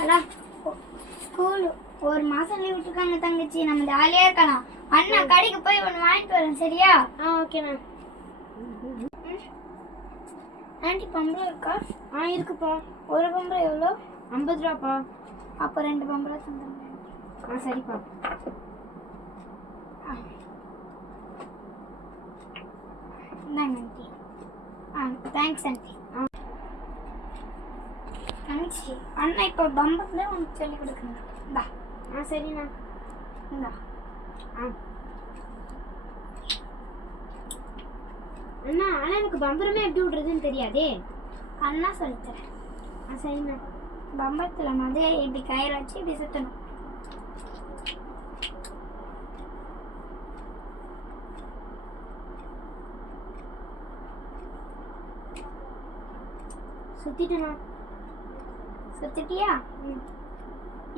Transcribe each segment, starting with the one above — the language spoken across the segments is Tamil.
அப்பாடா ஸ்கூல் ஒரு மாசம் லீவ் விட்டுருக்காங்க தங்கச்சி, நம்ம ஜாலியா இருக்கலாம். அண்ணா கடைக்கு போய் ஒன்று வாங்கிட்டு வரேன் சரியா? ஓகேண்ணா. ஆண்டி பம்பரம் இருக்கா? இருக்குப்பா. ஒரு பம்பரம் எவ்வளோ? 50 ரூபாப்பா. அப்போ 2 பம்பரம் தந்துடுங்க. சரிப்பா. இந்தாங்க ஆண்டி. Thanks aunty. தங்கச்சி அண்ணா இப்போ பம்பரத்துல உனக்கு சொல்லி கொடுக்குங்க. இந்தா. சரிண்ணா. இந்தா. அண்ணா ஆனால் எனக்கு பம்பரமே எப்படி விடுறதுன்னு தெரியாதே. அண்ணா சொல்லித்தரேன். சரிண்ணா. பம்பரத்தில் வந்து இப்படி கயிறு வச்சு இப்படி சுற்றணும். சுத்திட்டேண்ணா. சுத்திட்டியா?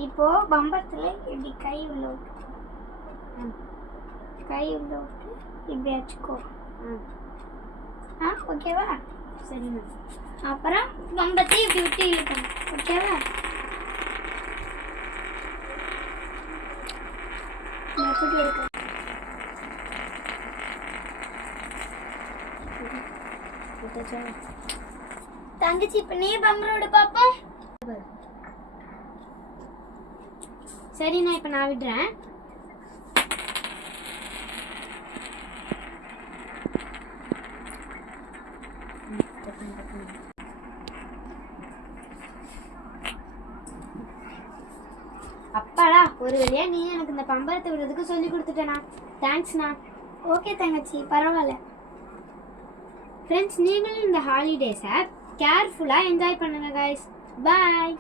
இப்போ பம்பரத்துல இப்படி கை உள்ள விட்டு இப்படி வச்சுக்கோ. ஓகேவா? சரிண்ணா. அப்புறம் பம்பரத்தை இப்படி விட்டு இழுக்கணும். ஓகேவா? எப்படி இருக்கு தங்கச்சி? இப்ப நீ பம்பரோட பாப்போம். சரிண்ணா, இப்ப நான் விடுறேன். அப்பாடா, ஒரு வழியா நீ எனக்கு இந்த பம்பரத்தை விடுறதுக்கு சொல்லி கொடுத்துட்டேண்ணா. தேங்க்ஸ்ண்ணா. ஓகே தங்கச்சி, பரவாயில்ல. ஃப்ரெண்ட்ஸ், நீங்களும் இந்த ஹாலிடேஸை கேர்ஃபுல்லாக என்ஜாய் பண்ணுங்க கைஸ். பாய்.